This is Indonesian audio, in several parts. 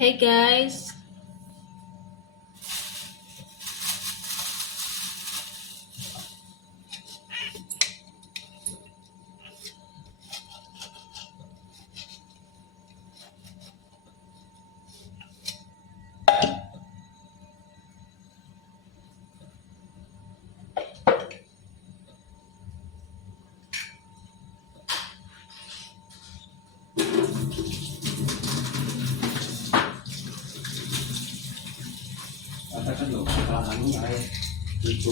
Hey guys, Katakan loh, kalau anu ay itu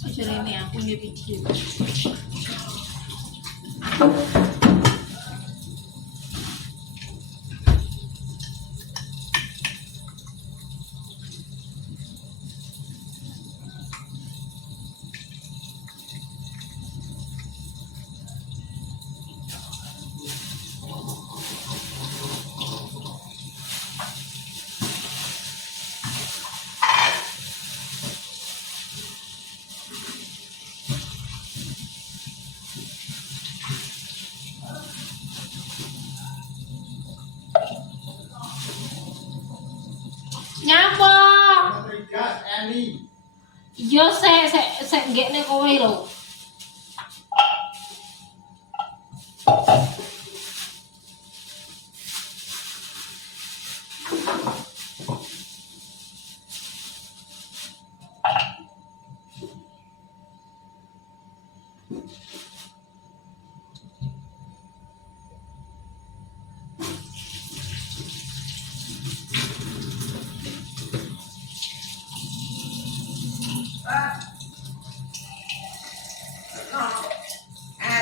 aja ini aku nge video. Nyapa? Yo se nggak nih kowe lo.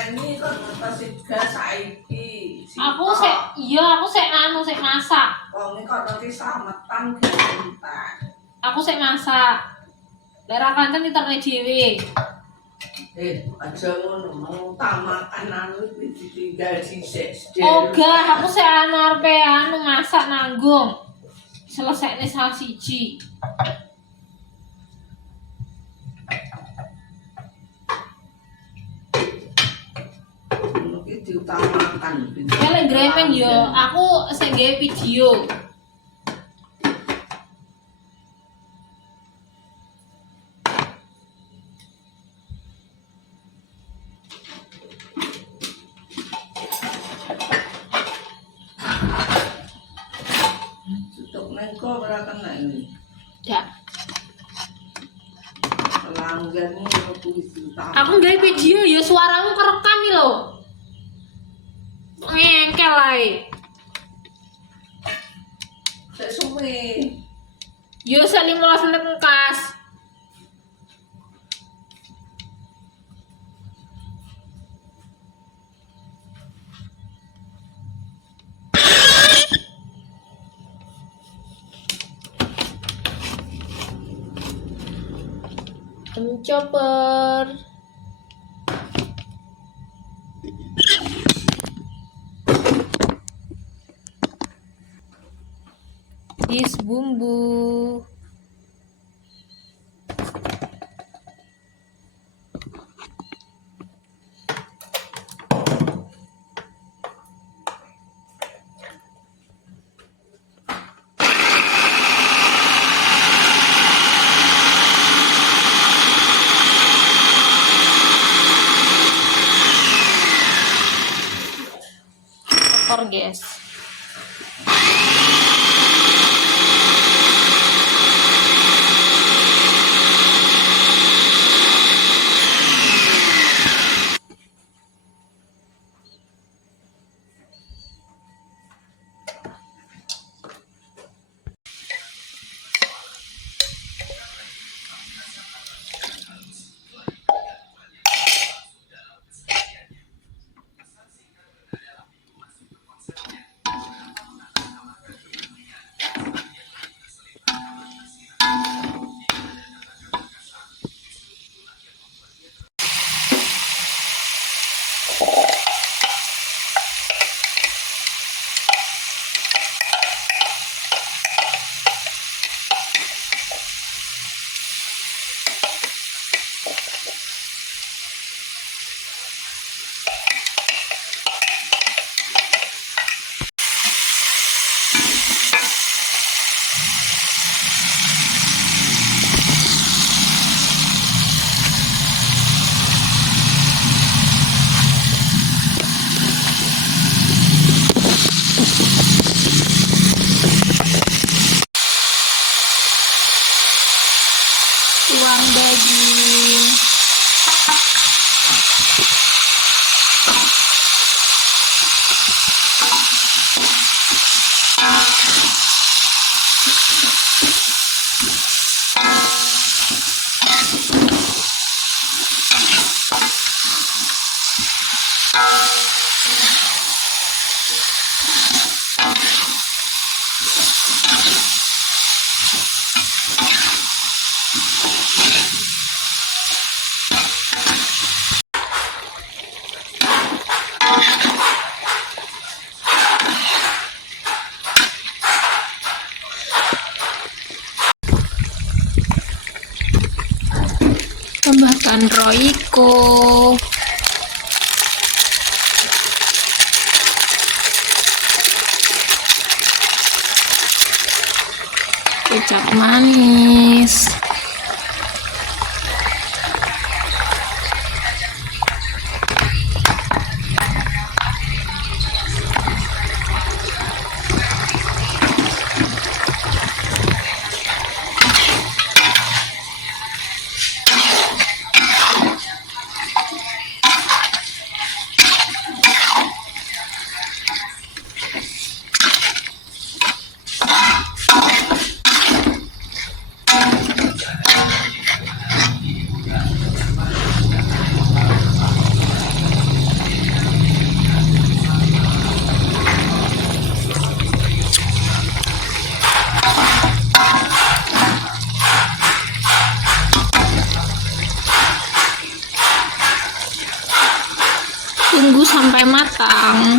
Ini kan masih gas saiki. Aku se anu se masak. Wong iki kok nanti slametan gentar. Aku se masak. Daerah kanten internet dhewe. Aja ngono mengutamakan anu iki ditinggal sisik. Ogah, aku se anu arepe anu masak nanggung. Selesai salah siji. Iki diutamakan. Kale gremeng yo, aku sing gawe video. Tutup nengko ora kena ini. Ya, Pelanggan ini kuwi diutamakan. aku gawe video yo suaramu kerekam iki lho. Ngengkel ae. Sik suwe. Yo 15 menit ngkas. Chopper. Is bumbu. Kotor guys. dan Royco. Kecap manis. Tunggu sampai matang.